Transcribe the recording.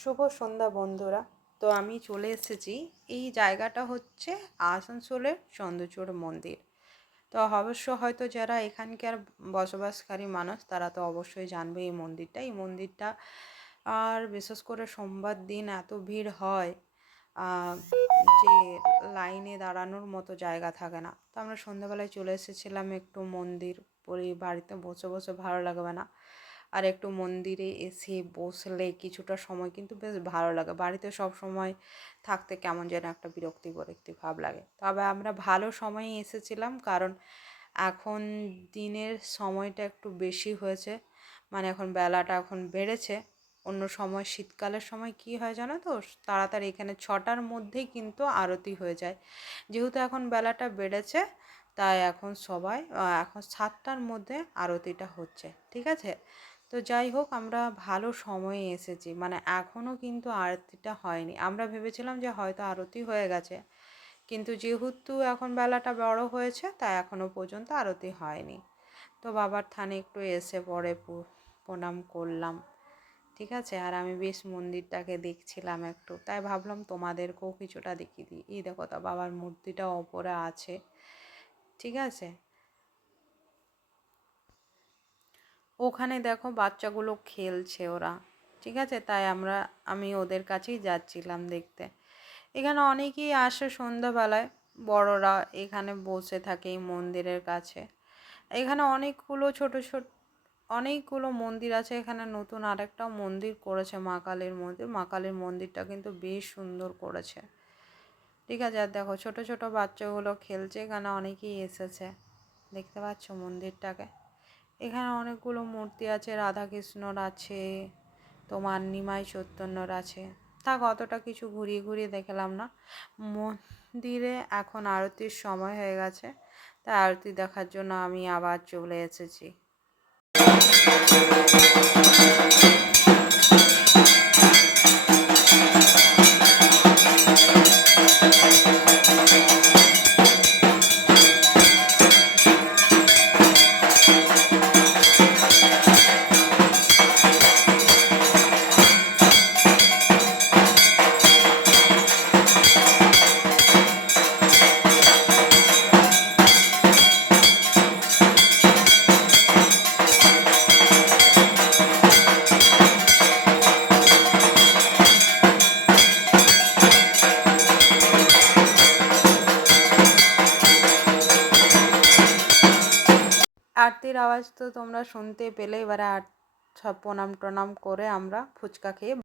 শুভ সন্ধ্যা বন্ধুরা। তো আমি চলে এসেছি, এই জায়গাটা হচ্ছে আসানসোলের চন্দ্রচূড় মন্দির। তো অবশ্য হয়তো যারা এখানকার বসবাসকারী মানুষ তারা তো অবশ্যই জানবে এই মন্দিরটা আর বিশেষ করে সোমবার দিন এত ভিড় হয় যে লাইনে দাঁড়ানোর মতো জায়গা থাকে না। তো আমরা সন্ধ্যাবেলায় চলে এসেছিলাম, একটু মন্দির বাড়িতে বসে বসে ভালো লাগবে না, আর একটু মন্দিরে এসে বসলে কিছুটা সময় কিন্তু বেশ ভালো লাগে। বাড়িতে সব সময় থাকতে কেমন যেন একটা বিরক্তি বিরক্তি ভাব লাগে। তবে আমরা ভালো সময়ে এসেছিলাম, কারণ এখন দিনের সময়টা একটু বেশি হয়েছে, মানে এখন বেলাটা এখন বেড়েছে। অন্য সময় শীতকালের সময় কি হয় জানো তো, তাড়াতাড়ি এখানে 6টার মধ্যেই কিন্তু আরতি হয়ে যায়। যেহেতু এখন বেলাটা বেড়েছে, তাই এখন সবাই এখন 7টার মধ্যে আরতিটা হচ্ছে, ঠিক আছে। তো যাই হোক, আমরা ভালো সময়ে এসেছি, মানে এখনও কিন্তু আরতিটা হয়নি। আমরা ভেবেছিলাম যে হয়তো আরতি হয়ে গেছে, কিন্তু যেহেতু এখন বেলাটা বড় হয়েছে তাই এখনও পর্যন্ত আরতি হয়নি। তো বাবার থানে একটু এসে পরে প্রণাম করলাম, ঠিক আছে। আর আমি বেশ মন্দিরটাকে দেখছিলাম একটু, তাই ভাবলাম তোমাদেরকেও কিছুটা দেখিয়ে দিই। এই দেখো, তা বাবার মূর্তিটা ওপরে আছে, ঠিক আছে। ওখানে দেখো বাচ্চাগুলো খেলছে ওরা, ঠিক আছে। তাই আমি ওদের কাছেই যাচ্ছিলাম দেখতে। এখানে অনেকেই আসে সন্ধ্যাবেলায়, বড়রা এখানে বসে থাকে এই মন্দিরের কাছে। এখানে অনেকগুলো মন্দির আছে। এখানে নতুন আরেকটাও মন্দির করেছে, মা কালীর মন্দির। মা কালীর মন্দিরটা কিন্তু বেশ সুন্দর করেছে, ঠিক আছে। আর দেখো ছোট ছোট বাচ্চাগুলো খেলছে, এখানে অনেকেই এসেছে, দেখতে পাচ্ছ মন্দিরটাকে। এখানে অনেকগুলো মূর্তি আছে, রাধাকৃষ্ণর আছে, তোমার নিমাই চৈতন্যর আছে। থাক, অতটা কিছু ঘুরিয়ে ঘুরিয়ে দেখলাম না। মন্দিরে এখন আরতির সময় হয়ে গেছে, তাই আরতি দেখার জন্য আমি আবার চলে এসেছি। আরতির আওয়াজ তো তোমরা শুনতে পেলে। এবারে সব প্রণাম টনাম করে আমরা ফুচকা খেয়ে